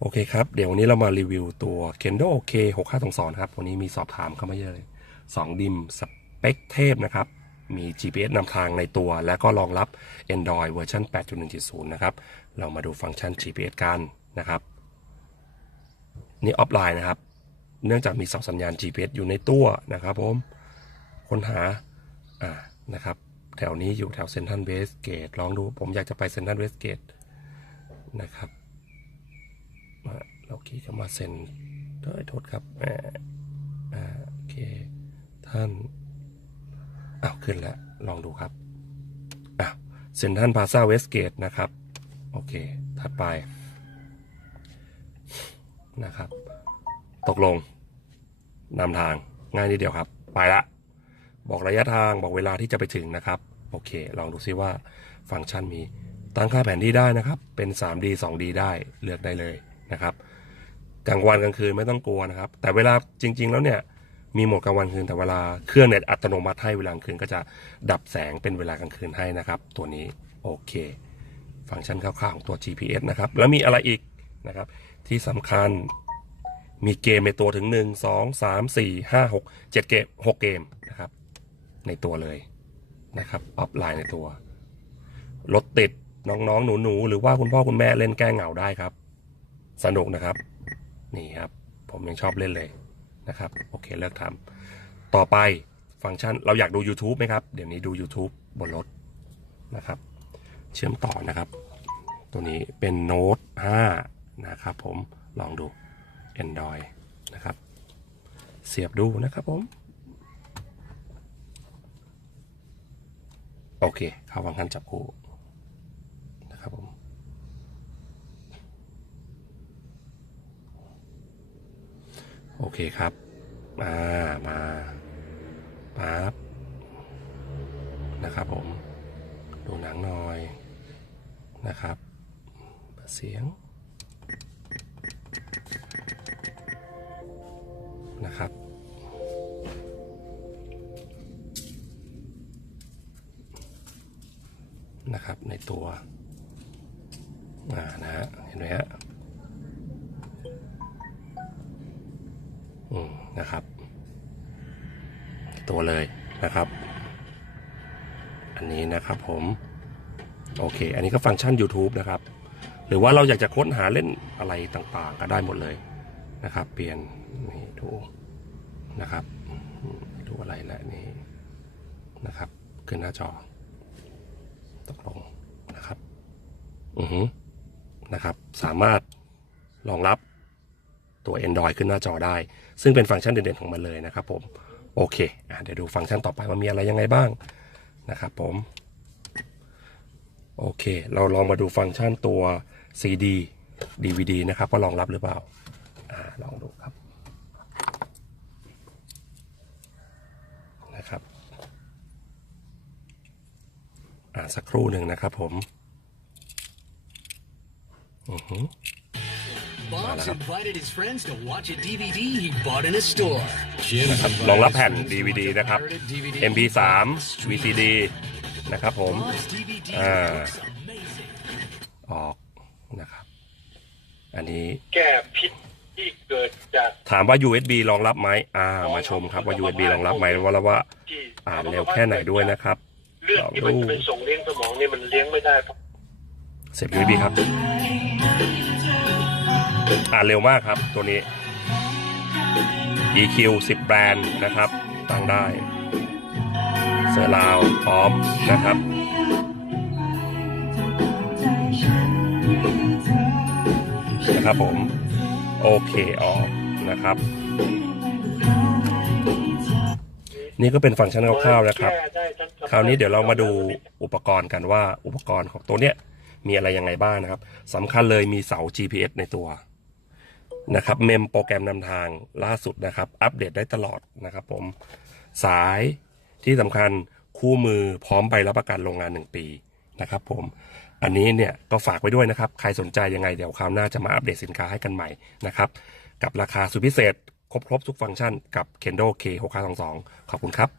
โอเคครับเดี๋ยววันนี้เรามารีวิวตัว Kendo K6522ครับวันนี้มีสอบถามเข้ามาเยอะเลย2ดิมสเปคเทพนะครับมี GPS นำทางในตัวและก็รองรับ Android เวอร์ชัน 8.1.0 นะครับเรามาดูฟังก์ชัน GPS กันนะครับนี่ออฟไลน์นะครับเนื่องจากมีเสาสัญญาณ GPS อยู่ในตัวนะครับผมค้นหานะครับแถวนี้อยู่แถวเซ็นทรัลเวสเกตลองดูผมอยากจะไปเซ็นทรัลเวสเกตนะครับเราขี่เข้ามาเซ็นโทษครับโอเคท่านขึ้นแล้วลองดูครับเซ็นทรัลพลาซ่าเวสเกตนะครับโอเคถัดไปนะครับตกลงนำทางง่ายนิดเดียวครับไปละบอกระยะทางบอกเวลาที่จะไปถึงนะครับโอเคลองดูซิว่าฟังก์ชันมีตั้งค่าแผนที่ได้นะครับเป็น 3D 2D ได้เลือกได้เลยนะครับกลางวันกลางคืนไม่ต้องกลัวนะครับแต่เวลาจริงๆแล้วเนี่ยมีโหมดกลางวันคืนแต่เวลาเครื่องเน็ตอัตโนมัติให้เวลากลางคืนก็จะดับแสงเป็นเวลากลางคืนให้นะครับตัวนี้โอเคฟังก์ชันคร่าวๆของตัว GPS นะครับแล้วมีอะไรอีกนะครับที่สำคัญมีเกมในตัวถึง1 2 3 4 5 6 7 เกม6 เกมนะครับในตัวเลยนะครับออฟไลน์ในตัวรถติดน้องๆหนูๆหรือว่าคุณพ่อคุณแม่เล่นแก้เหงาได้ครับสนุกนะครับนี่ครับผมยังชอบเล่นเลยนะครับโอเคเลิกทำต่อไปฟังก์ชันเราอยากดู YouTube ไหมครับเดี๋ยวนี้ดู YouTube บนรถนะครับเชื่อมต่อนะครับตัวนี้เป็นโน้ต5นะครับผมลองดู Android นะครับเสียบดูนะครับผมโอเคเข้าฟังก์ชันจับคู่นะครับผมโอเคครับมาปั๊บนะครับผมดูหนังหน่อยนะครับเสียงนะครับในตัวนะฮะเห็นไหมฮะนะครับตัวเลยนะครับอันนี้นะครับผมโอเคอันนี้ก็ฟังก์ชัน YouTube นะครับหรือว่าเราอยากจะค้นหาเล่นอะไรต่างๆก็ได้หมดเลยนะครับเปลี่ยนนี่ดูนะครับดูอะไรแหละนี่นะครับขึ้นหน้าจอตกลงนะครับนะครับสามารถรองรับตัว Android ขึ้นหน้าจอได้ซึ่งเป็นฟังก์ชันเด่นๆของมันเลยนะครับผมโอเคเดี๋ยวดูฟังก์ชันต่อไปว่ามีอะไรยังไงบ้างนะครับผมโอเคเราลองมาดูฟังก์ชันตัว CD DVD นะครับว่ารองรับหรือเปล่าลองดูครับนะครับสักครู่หนึ่งนะครับผมBob's invited his friends to watch a DVD he bought in a store. นะครับรองรับแผ่น DVD นะครับ MP3 VCD นะครับผมออกนะครับอันนี้แก้พิษที่เกิดจากถามว่า USB รองรับไหมมาชมครับว่า USB รองรับไหมว่าเร็วแค่ไหนด้วยนะครับเลือดที่มันจะไปส่งเลี้ยงสมองเนี่ยมันเลี้ยงไม่ได้ครับเสียบ USB ครับเร็วมากครับตัวนี้ EQ 10 แบรนด์นะครับตั้งได้เซอร์ราวพร้อมนะครับผมโอเคออกนะครับนี่ก็เป็นฟังก์ชันคร่าวๆนะครับคราวนี้เดี๋ยวเรามาดูอุปกรณ์กันว่าอุปกรณ์ของตัวเนี้ยมีอะไรยังไงบ้างนะครับสำคัญเลยมีเสา GPS ในตัวนะครับเมมโปรแกรมนำทางล่าสุดนะครับอัปเดตได้ตลอดนะครับผมสายที่สำคัญคู่มือพร้อมใบรับประกันโรงงาน1 ปีนะครับผมอันนี้เนี่ยก็ฝากไว้ด้วยนะครับใครสนใจยังไงเดี๋ยวคราวหน้าจะมาอัปเดตสินค้าให้กันใหม่นะครับกับราคาสุดพิเศษครบทุกฟังก์ชันกับ Kendo K6522 ขอบคุณครับ